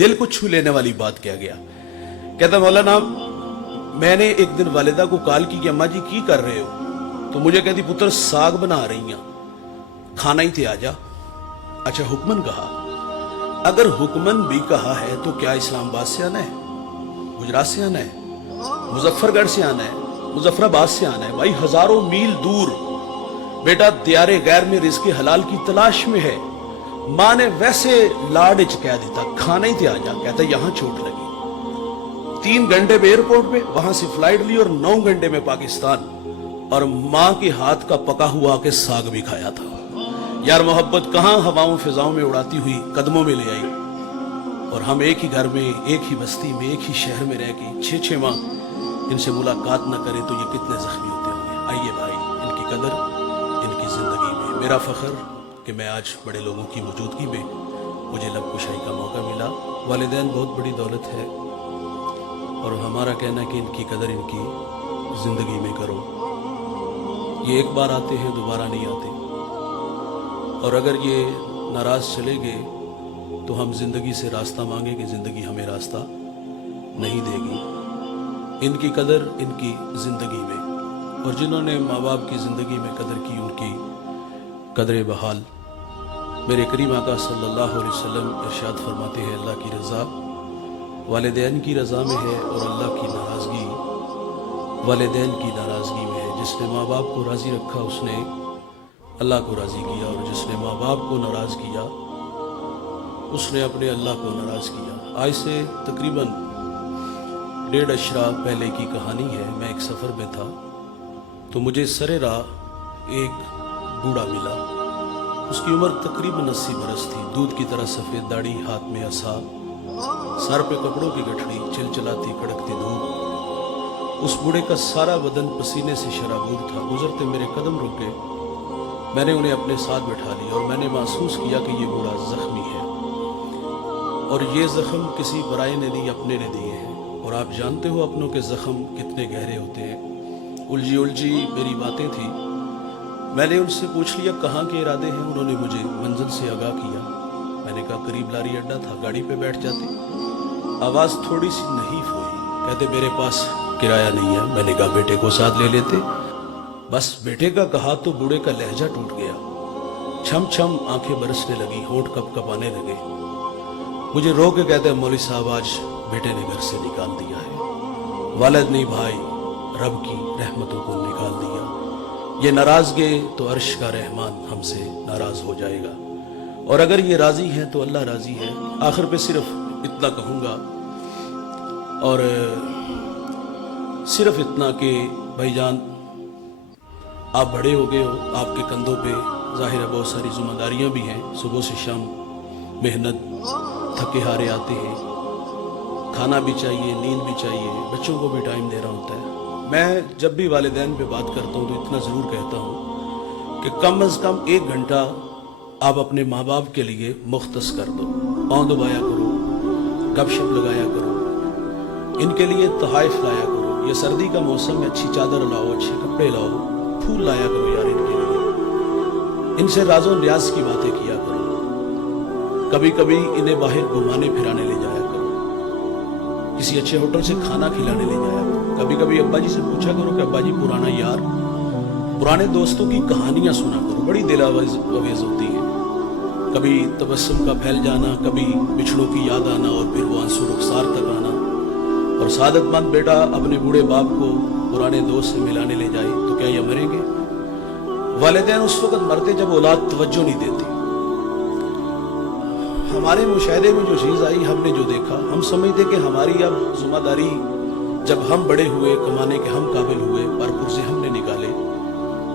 दिल को छू लेने वाली बात क्या गया। कहता मौलाना मैंने एक दिन वालिदा को कॉल की कि अम्मा जी की कर रहे हो, तो मुझे कहती पुत्र साग बना रही हैं, खाना ही थे आजा। अच्छा हुक्मन कहा, अगर हुक्मन भी कहा है तो क्या इस्लामाबाद से आना है, गुजरात से आना है, मुजफ्फरगढ़ से आना है, मुजफ्फराबाद से आना है? भाई हजारों मील दूर बेटा दियारे गैर में रिज़्क़ हलाल की तलाश में है। मां ने वैसे लाड च कह दिता खाना ही थे आजा। कहता यहां चोट लगी। 3 घंटे में एयरपोर्ट पे, वहां से फ्लाइट ली और 9 घंटे में पाकिस्तान, और मां के हाथ का पका हुआ के साग भी खाया था। यार मोहब्बत कहां हवाओं फिजाओं में उड़ाती हुई कदमों में ले आई, और हम एक ही घर में, एक ही बस्ती में, एक ही शहर में रह के 6-6 माह इनसे मुलाकात न करें तो ये कितने जख्मी होते होंगे। आइए भाई, इनकी कदर इनकी जिंदगी में। मेरा फख्र कि मैं आज बड़े लोगों की मौजूदगी में मुझे लब कुशाई का मौका मिला। वालिदैन बहुत बड़ी दौलत है, और हमारा कहना है कि इनकी कदर इनकी ज़िंदगी में करो। ये एक बार आते हैं, दोबारा नहीं आते, और अगर ये नाराज़ चले गए तो हम ज़िंदगी से रास्ता मांगे कि ज़िंदगी हमें रास्ता नहीं देगी। इनकी कदर इनकी ज़िंदगी में, और जिन्होंने माँ बाप की ज़िंदगी में कदर की उनकी कदर बहाल। मेरे करीम आका सल्लल्लाहु अलैहि वसल्लम इरशाद फरमाते हैं, अल्लाह की रज़ा वालिदैन की रज़ा में है, और अल्लाह की नाराज़गी वालिदैन की नाराज़गी में है। जिसने माँ बाप को राज़ी रखा उसने अल्लाह को राज़ी किया, और जिसने माँ बाप को नाराज़ किया उसने अपने अल्लाह को नाराज़ किया। आज से तकरीबन 1.5 अशरा पहले की कहानी है। मैं एक सफ़र में था तो मुझे सरे राह एक बूढ़ा मिला। उसकी उम्र तकरीबन 80 बरस थी। दूध की तरह सफ़ेद दाढ़ी, हाथ में असा, सर पे कपड़ों की गठड़ी, चिलचिलाती कड़कती धूप। उस बूढ़े का सारा बदन पसीने से शराबूर था। गुजरते मेरे कदम रुके, मैंने उन्हें अपने साथ बैठा लिया, और मैंने महसूस किया कि ये बूढ़ा जख्मी है, और ये जख्म किसी पराये ने नहीं, अपने ने दिए हैं। और आप जानते हो अपनों के जख्म कितने गहरे होते हैं। उलझी उलझी मेरी बातें थी। मैंने उनसे पूछ लिया कहाँ के इरादे हैं। उन्होंने मुझे मंजिल से आगाह किया। मैंने कहा करीब लारी अड्डा था, गाड़ी पे बैठ जाते। आवाज़ थोड़ी सी नहीफ हुई। कहते मेरे पास किराया नहीं है। मैंने कहा बेटे को साथ ले लेते। बस बेटे का कहा तो बूढ़े का लहजा टूट गया। छम छम आंखें बरसने लगी, होंठ कप कपाने लगे। मुझे रो के कहते मौलवी साहब आज बेटे ने घर से निकाल दिया है। वालिद नहीं भाई, रब की रहमतों को निकाल दिया। ये नाराज गए तो अर्श का रहमान हमसे नाराज हो जाएगा, और अगर ये राजी हैं तो अल्लाह राजी है। आखिर पे सिर्फ इतना कहूँगा, और सिर्फ इतना कि भाईजान आप बड़े हो गए हो, आपके कंधों पे जाहिर है बहुत सारी जिम्मेदारियां भी हैं। सुबह से शाम मेहनत, थके हारे आते हैं, खाना भी चाहिए, नींद भी चाहिए, बच्चों को भी टाइम देना होता है। मैं जब भी वालिदैन पे बात करता हूँ तो इतना ज़रूर कहता हूँ कि कम अज़ कम 1 घंटा आप अपने माँ बाप के लिए मुख्तस कर दो। पाँव दबाया करो, गपशप लगाया करो, इनके लिए तोहफ़ लाया करो। ये सर्दी का मौसम है, अच्छी चादर लाओ, अच्छे कपड़े लाओ, फूल लाया करो यार इनके लिए। इनसे राज़ो न्याज की बातें किया करो। कभी कभी इन्हें बाहर घुमाने फिराने ले जाया करो, किसी अच्छे होटल से खाना खिलाने ले जाया करो। कभी कभी अब्बा जी से पूछा करो कि अब्बा जी पुराना यार, पुराने दोस्तों की कहानियां सुना करो, बड़ी दिलावेज होती है। कभी तबस्सुम का फैल जाना, कभी बिछड़ों की याद आना, और फिर वो आंसू रुखसार तक आना। और सादतमंद बेटा अपने बूढ़े बाप को पुराने दोस्त से मिलाने ले जाए तो क्या ये मरेंगे? वालिदैन उस वक्त मरते जब औलाद तवज्जो नहीं देती। हमारे मुशाहिदे में जो चीज़ आई, हमने जो देखा, हम समझते कि हमारी अब जिम्मेदारी, जब हम बड़े हुए, कमाने के हम काबिल हुए, पर पुर्जे हमने निकाले,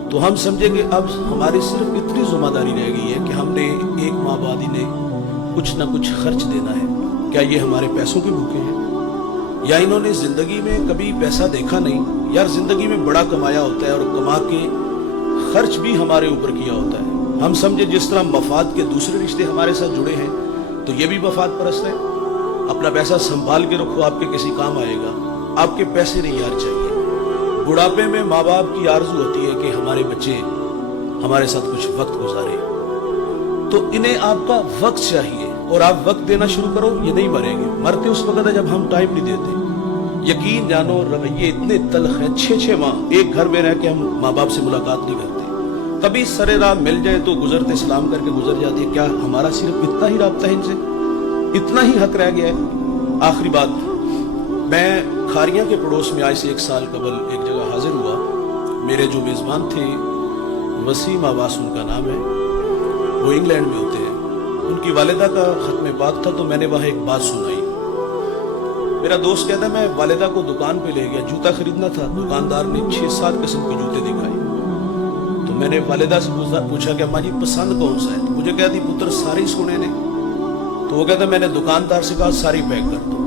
तो हम समझे कि अब हमारी सिर्फ इतनी जिम्मेदारी रह गई है कि हमने एक माह बाद इन्हें कुछ ना कुछ खर्च देना है। क्या ये हमारे पैसों के भूखे हैं, या इन्होंने ज़िंदगी में कभी पैसा देखा नहीं? यार ज़िंदगी में बड़ा कमाया होता है, और कमा के खर्च भी हमारे ऊपर किया होता है। हम समझे जिस तरह मफाद के दूसरे रिश्ते हमारे साथ जुड़े हैं तो ये भी मफाद परस्त है। अपना पैसा संभाल के रखो, आपके किसी काम आएगा। आपके पैसे नहीं यार चाहिए। बुढ़ापे में माँ बाप की आरजू होती है कि हमारे बच्चे हमारे साथ कुछ वक्त गुजारे, तो इन्हें आपका वक्त चाहिए। और आप वक्त देना शुरू करो, ये नहीं मरेंगे। मरते उस वक्त है जब हम टाइम नहीं देते। यकीन जानो रवैये इतने तल्ख हैं, 6-6 माह एक घर में रह के हम माँ बाप से मुलाकात नहीं करते। कभी सरे राह मिल जाए तो गुजरते सलाम करके गुजर जाती है। क्या हमारा सिर्फ इतना ही राब्ता है इनसे, इतना ही हक रह गया है? आखिरी बात, मैं खारियां के पड़ोस में आज से 1 साल कबल एक जगह हाजिर हुआ। मेरे जो मेज़बान थे, वसीम आवास उनका नाम है, वो इंग्लैंड में होते हैं। उनकी वालिदा का खत्म पाक था, तो मैंने वहाँ एक बात सुनाई। मेरा दोस्त कहता है मैं वालिदा को दुकान पे ले गया, जूता खरीदना था। दुकानदार ने 6-7 किस्म के जूते दिखाए। तो मैंने वालिदा से पूछा कि अम्मा जी पसंद कौन सा है? तो मुझे कहती पुत्र सारे ही सोने ने। तो वो कहता मैंने दुकानदार से कहा सारी पैक कर दो।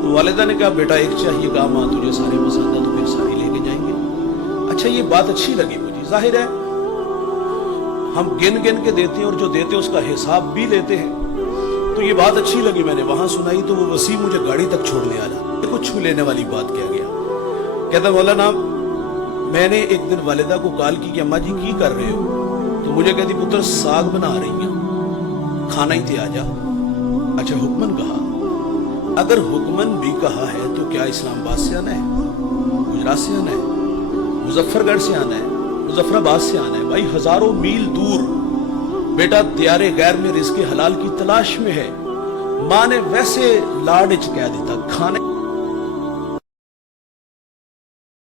तो वालिदा ने कहा बेटा एक चाहिए, कहा माँ तुझे सारे पसंद है तो फिर सारी लेके जाएंगे। अच्छा ये बात अच्छी लगी मुझे। जाहिर है हम गिन गिन के देते हैं और जो देते हैं उसका हिसाब भी लेते हैं। तो ये बात अच्छी लगी, मैंने वहां सुनाई। तो वो वसीम मुझे गाड़ी तक छोड़ने आ जाता। कुछ छू लेने वाली बात कह गया। कहता मौलाना मैंने एक दिन वालिदा को कॉल की कि अम्मा जी की कर रहे हो? तो मुझे कहती पुत्र साग बना रही हैं, खाना ही थे आ जा। अच्छा हुक्मन कहा? अगर हुक्मन भी कहा है तो क्या इस्लामाबाद से आना है, गुजरात से आना है, मुजफ्फरगढ़ से आना है, मुजफ्फराबाद से आना है? भाई हजारों मील दूर बेटा त्यारे गैर में रिज़्क़े हलाल की तलाश में है। माँ ने वैसे लाड़ च कह दिता खाने